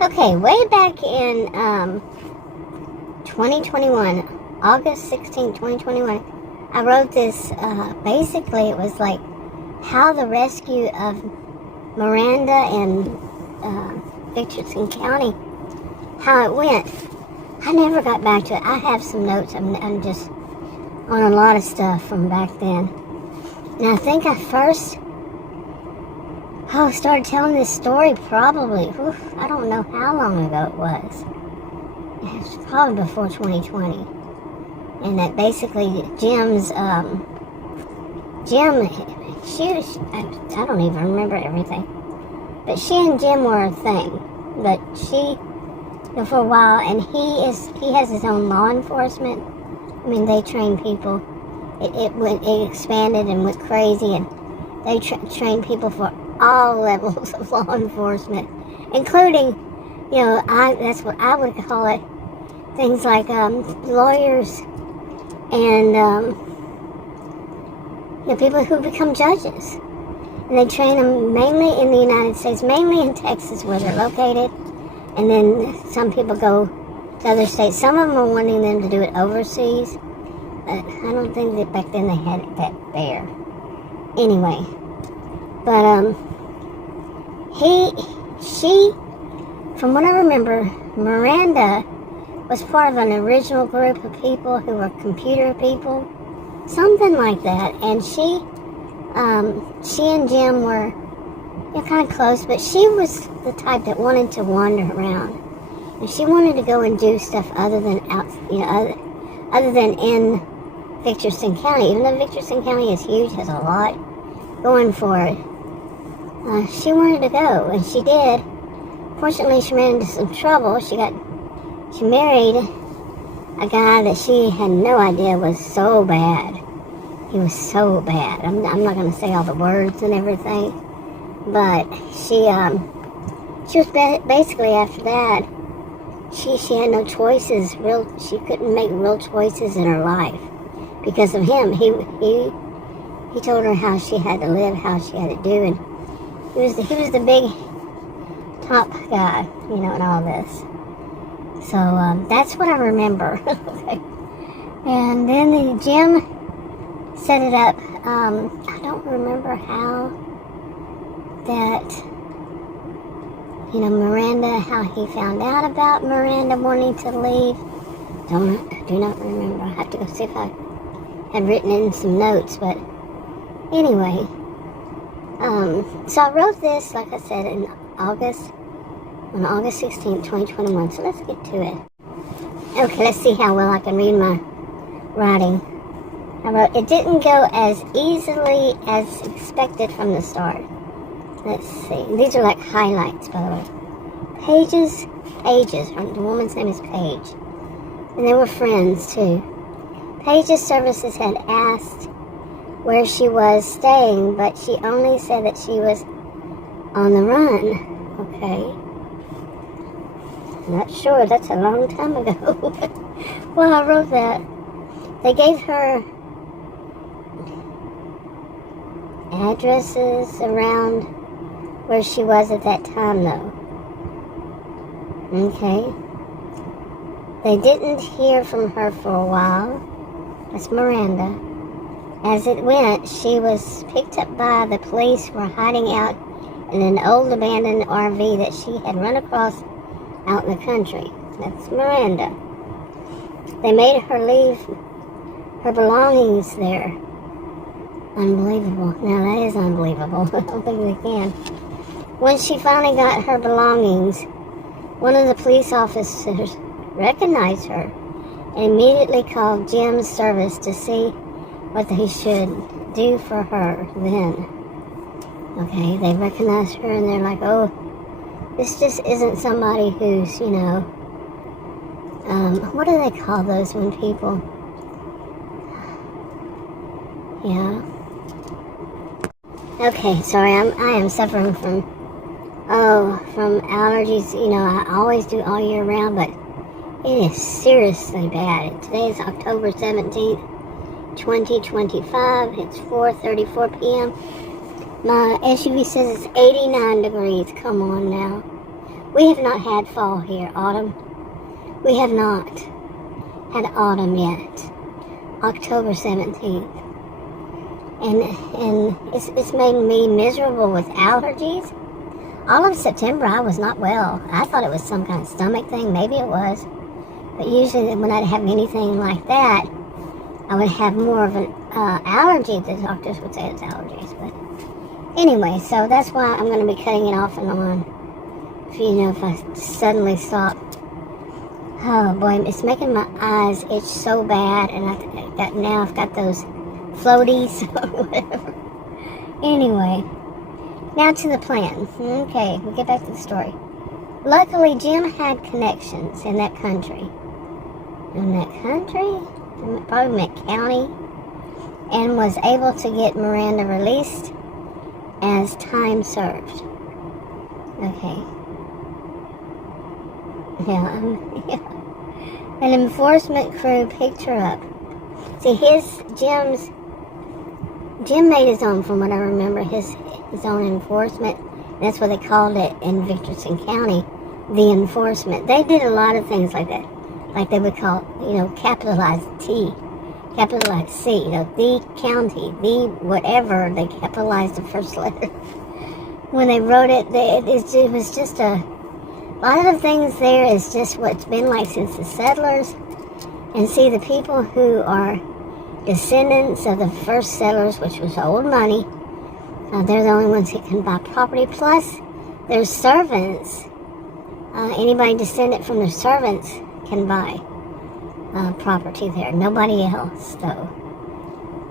Okay, way back in 2021, August 16, 2021, I wrote this, basically it was like how the rescue of Miranda in Victorson County, how it went. I never got back to it. I have some notes. I'm just on a lot of stuff from back then. And I think I first started telling this story probably, I don't know how long ago it was. It was probably before 2020. And that basically Jim's, she was, I don't even remember everything. But she and Jim were a thing. But she, for a while, and he has his own law enforcement. I mean, they train people. It expanded and went crazy, and they train people for all levels of law enforcement, including, that's what I would call it, things like lawyers and people who become judges. And they train them mainly in the United States, mainly in Texas where they're located, and then some people go to other states. Some of them are wanting them to do it overseas, but I don't think that back then they had it that there. Anyway, but she, from what I remember, Miranda was part of an original group of people who were computer people, something like that. And she and Jim were kind of close, but she was the type that wanted to wander around, and she wanted to go and do stuff other than other than in Victorson County. Even though Victorson County is huge, has a lot going for it. She wanted to go, and she did. Fortunately, she ran into some trouble. She married a guy that she had no idea was so bad. He was so bad. I'm not going to say all the words and everything, but she was basically, after that, she had no choices. She couldn't make real choices in her life because of him. He told her how she had to live, how she had to do, and he was the big top guy, in all this. So that's what I remember. Okay. And then Jim set it up. I don't remember how that, Miranda, how he found out about Miranda wanting to leave. Do not remember. I have to go see if I had written in some notes, but anyway. So I wrote this, like I said, on August 16th, 2021. So let's get to it. Okay, let's see how well I can read my writing. I wrote, it didn't go as easily as expected from the start. Let's see. These are like highlights, by the way. Pages. The woman's name is Paige. And they were friends, too. Paige's services had asked where she was staying, but she only said that she was on the run. Okay. Not sure. That's a long time ago. Well, I wrote that. They gave her addresses around where she was at that time, though. Okay. They didn't hear from her for a while. That's Miranda. As it went, she was picked up by the police who were hiding out in an old abandoned RV that she had run across out in the country. That's Miranda. They made her leave her belongings there. Unbelievable. Now that is unbelievable. I don't think they can. When she finally got her belongings, one of the police officers recognized her and immediately called Jim's service to see what they should do for her then. Okay, they recognized her and they're like, oh, this just isn't somebody who's, what do they call those when people, yeah. Okay, sorry, I am suffering from allergies. I always do all year round, but it is seriously bad. Today is October 17th, 2025. It's 4:34 p.m. My SUV says it's 89 degrees. Come on now. We have not had fall here, autumn. We have not had autumn yet. October 17th. And it's made me miserable with allergies. All of September I was not well. I thought it was some kind of stomach thing. Maybe it was. But usually when I'd have anything like that, I would have more of an allergy. The doctors would say it's allergies. But anyway, so that's why I'm going to be cutting it off and on. If I suddenly stop. Oh boy, it's making my eyes itch so bad. And I've got those floaties or whatever. Anyway, now to the plan. Okay, we'll get back to the story. Luckily, Jim had connections in that country. Probably meant county, and was able to get Miranda released as time served. Okay. Yeah. An enforcement crew picked her up. See, Jim made his own, from what I remember, his own enforcement. That's what they called it in Victorson County, the enforcement. They did a lot of things like that. Like they would call, capitalized T, capitalized C, the county, the whatever, they capitalized the first letter. When they wrote it, it was just a lot of the things there is just what's been like since the settlers. And see, the people who are descendants of the first settlers, which was old money, they're the only ones who can buy property. Plus, there's servants. Anybody descendant from their servants can buy property there. Nobody else, though.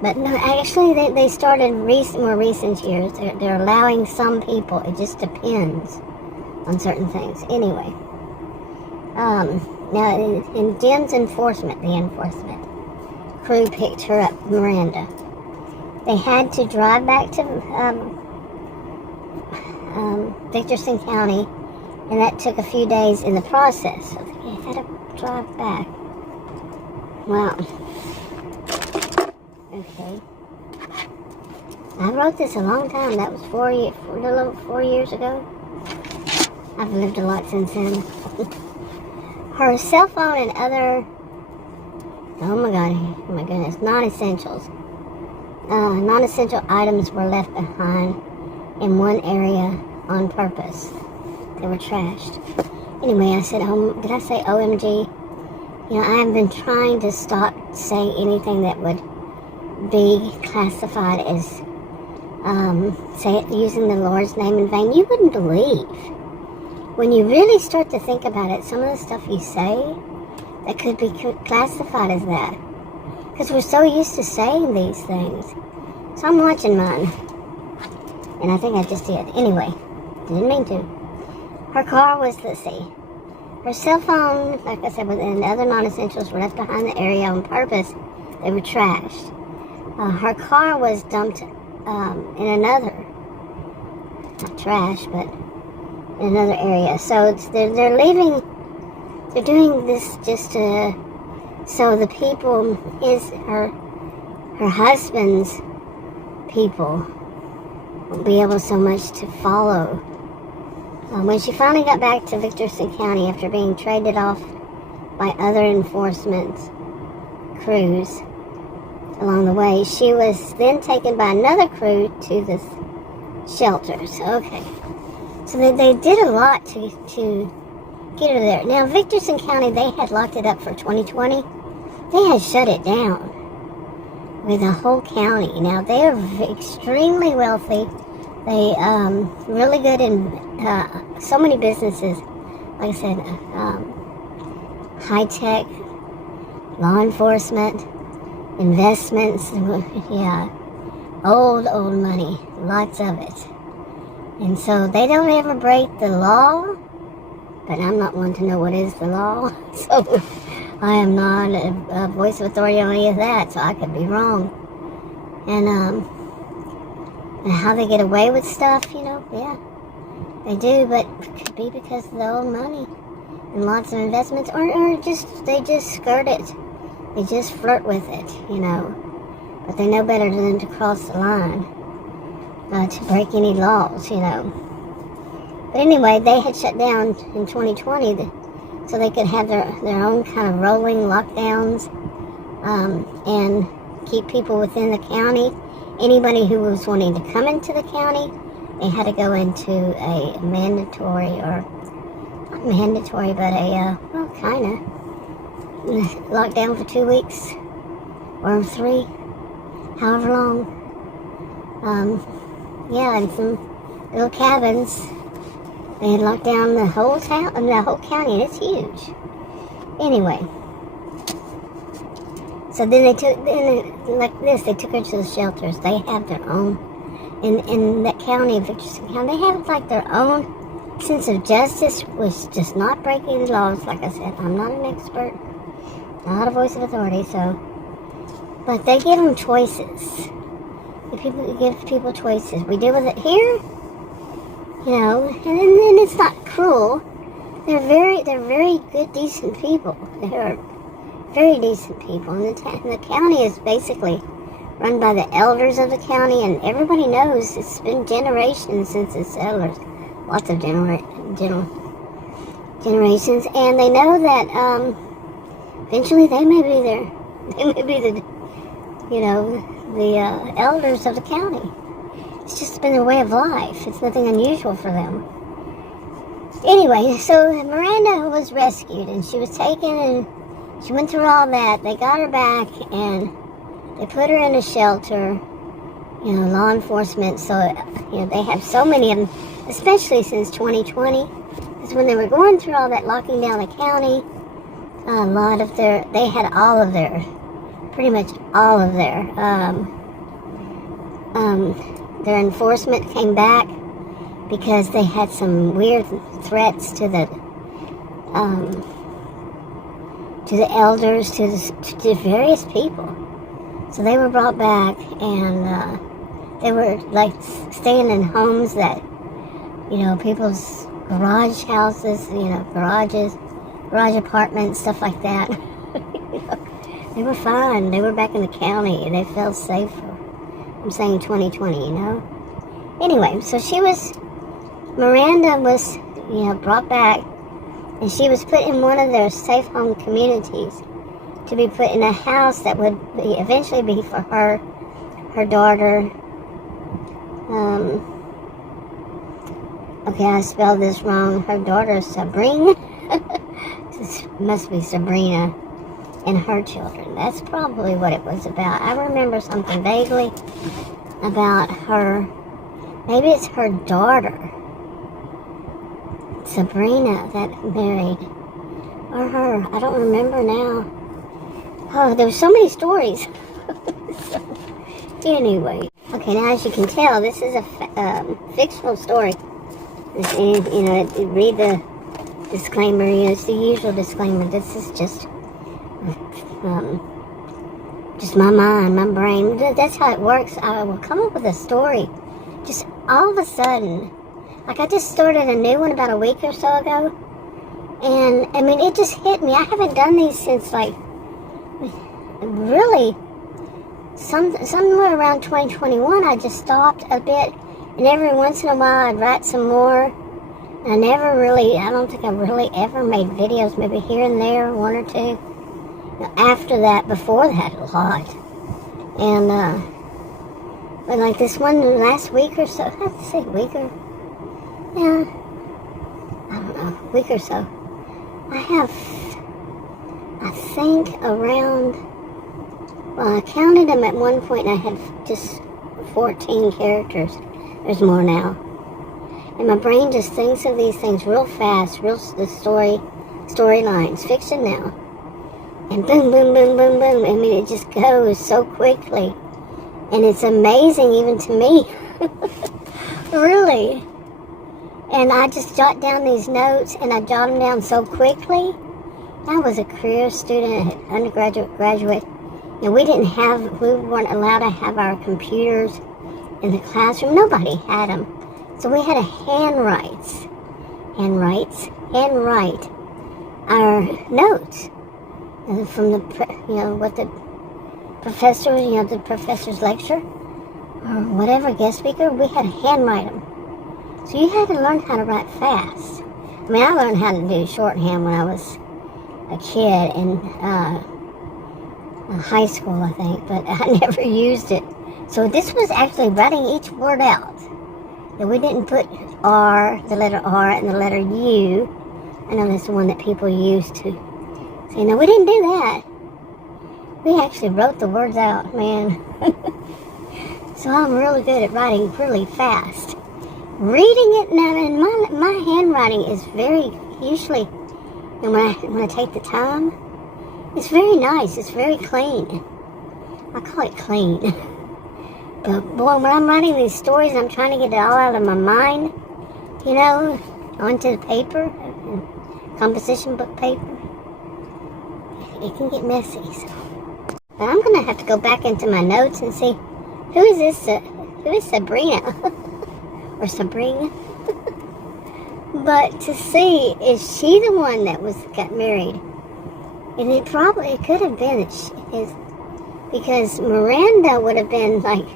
But no, actually, they started more recent years. They're allowing some people. It just depends on certain things. Anyway, now in Jim's enforcement, the enforcement crew picked her up, Miranda. They had to drive back to Victorson County, and that took a few days in the process. So they had to drive back. Wow. Okay. I wrote this a long time. That was 4 years ago. I've lived a lot since then. Her cell phone and other, oh my goodness, non-essentials. Non-essential items were left behind in one area on purpose. They were trashed. Anyway, I said, did I say OMG? I have been trying to stop saying anything that would be classified as using the Lord's name in vain. You wouldn't believe. When you really start to think about it, some of the stuff you say that could be classified as that. Because we're so used to saying these things. So I'm watching mine. And I think I just did. Anyway, didn't mean to. Her car was, let's see. Her cell phone, like I said, and other non-essentials were left behind the area on purpose. They were trashed. Her car was dumped in another, not trash, but in another area. So they're leaving, they're doing this just to, so the people, her husband's people won't be able so much to follow. When she finally got back to Victorson County after being traded off by other enforcement crews along the way, she was then taken by another crew to the shelters. Okay. So they did a lot to get her there. Now, Victorson County, they had locked it up for 2020. They had shut it down with the whole county. Now, they are extremely wealthy. They really good in so many businesses. Like I said, high-tech, law enforcement, investments. Yeah, old money, lots of it. And so they don't ever break the law, but I'm not one to know what is the law. So I am not a voice of authority on any of that, so I could be wrong. And how they get away with stuff, yeah, they do, but it could be because of the old money and lots of investments, or they just skirt it. They just flirt with it, but they know better than to cross the line. To break any laws, But anyway, they had shut down in 2020 so they could have their own kind of rolling lockdowns and keep people within the county. Anybody who was wanting to come into the county, they had to go into a mandatory, or not mandatory, but well, kind of lockdown for 2 weeks or 3, however long. Yeah, and some little cabins. They had locked down the whole town, the whole county, and it's huge. Anyway, so then they took her to the shelters. They have their own, in that county, Victorson County, they have like their own sense of justice, which just not breaking the laws. Like I said, I'm not an expert, not a voice of authority, but they give them choices. Give people choices. We deal with it here, and then it's not cruel. They're very good, decent people. They're very decent people. And the county is basically run by the elders of the county, and everybody knows it's been generations since it's settlers. Lots of generations, and they know that eventually they may be there. They may be the elders of the county. It's just been a way of life. It's nothing unusual for them. Anyway, so Miranda was rescued, and she was taken, and she went through all that. They got her back, and they put her in a shelter. Law enforcement. So they have so many of them, especially since 2020, because when they were going through all that, locking down the county, they had pretty much all of their enforcement came back because they had some weird threats to the elders, to various people. So they were brought back, and they were like staying in homes that, people's garage houses, garage apartments, stuff like that. They were fine. They were back in the county, and they felt safer. I'm saying 2020, Anyway, so Miranda was, brought back, and she was put in one of their safe home communities to be put in a house that would eventually be for her daughter. Okay, I spelled this wrong. Her daughter, Sabrina. This must be Sabrina. And her children. That's probably what it was about. I remember something vaguely about her. Maybe it's her daughter, Sabrina, that married. Or her. I don't remember now. Oh, there were so many stories. Anyway. Okay, now as you can tell, this is a fictional story. Read the disclaimer. It's the usual disclaimer. This is just my mind, my brain. That's how it works. I will come up with a story just all of a sudden. Like I just started a new one about a week or so ago, and I mean it just hit me. I haven't done these since like really somewhere around 2021. I just stopped a bit, and every once in a while I'd write some more. I don't think I really ever made videos, maybe here and there, one or two. After that, before that, a lot. And, but like this one last week or so, I have to say week or, I don't know, week or so. I think around, well, I counted them at one point, and I had just 14 characters. There's more now. And my brain just thinks of these things real fast, the storylines, fiction now. And boom, boom, boom, boom, boom. I mean, it just goes so quickly. And it's amazing even to me. Really. And I just jot down these notes, and I jot them down so quickly. I was a career student, undergraduate, graduate. And we weren't allowed to have our computers in the classroom. Nobody had them. So we had to handwrite our notes. From what the professor, the professor's lecture, or whatever guest speaker, we had to handwrite them. So you had to learn how to write fast. I mean, I learned how to do shorthand when I was a kid in high school, I think, but I never used it. So this was actually writing each word out. And we didn't put R, the letter R, and the letter U. I know that's the one that people used to. So, we didn't do that. We actually wrote the words out, man. So I'm really good at writing really fast. Reading it now, and my handwriting is very, usually, when I take the time, it's very nice. It's very clean. I call it clean. But boy, when I'm writing these stories, I'm trying to get it all out of my mind, onto the paper, composition book paper. It can get messy. So. But I'm gonna have to go back into my notes and see who is this? Who is Sabrina? Or Sabrina? But to see, is she the one that got married? And it could have been because Miranda would have been like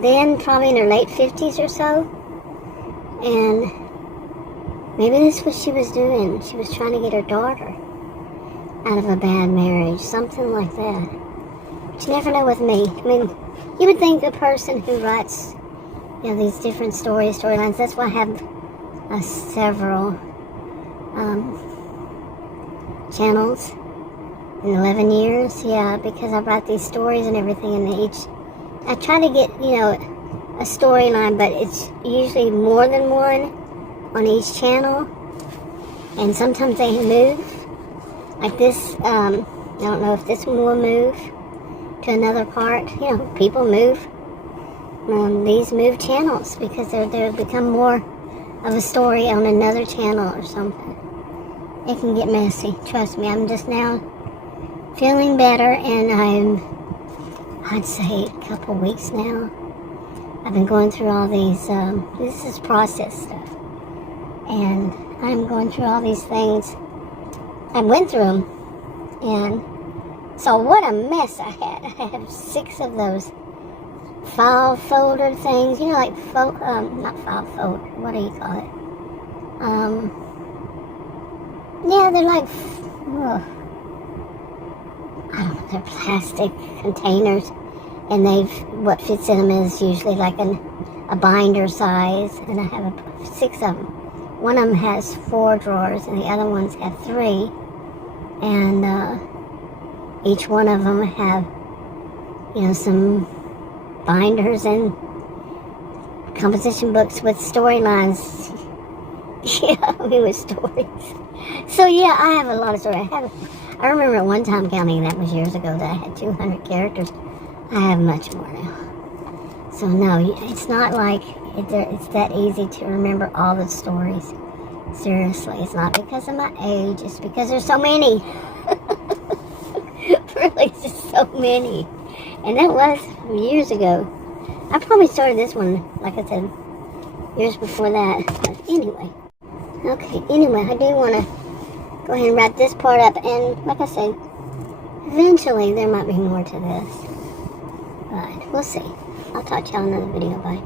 then probably in her late 50s or so, and maybe this is what she was doing. She was trying to get her daughter out of a bad marriage, something like that. But you never know with me. I mean, you would think a person who writes, these different storylines. That's why I have several channels in 11 years. Yeah, because I write these stories and everything, and I try to get, a storyline, but it's usually more than one on each channel, and sometimes they move. Like this, I don't know if this one will move to another part. People move. These move channels because they'll become more of a story on another channel or something. It can get messy. Trust me, I'm just now feeling better, and I'd say a couple weeks now. I've been going through all these, this is process stuff. And I'm going through all these things. I went through them, and so what a mess I had. I have 6 of those file folder things, like not file folder, what do you call it? Yeah, they're like, I don't know, they're plastic containers, and what fits in them is usually like a binder size, and I have 6 of them. One of them has 4 drawers, and the other ones have 3, and each one of them have, some binders and composition books with storylines. Yeah, with stories. So yeah, I have a lot of stories. I remember at one time counting, that was years ago, that I had 200 characters. I have much more now. So no, it's not like it's that easy to remember all the stories. Seriously, it's not because of my age. It's because there's so many. Really, just so many. And that was years ago. I probably started this one, like I said, years before that. But anyway. Okay, anyway, I do want to go ahead and wrap this part up. And like I said, eventually there might be more to this. But we'll see. I'll talk to y'all in another video. Bye.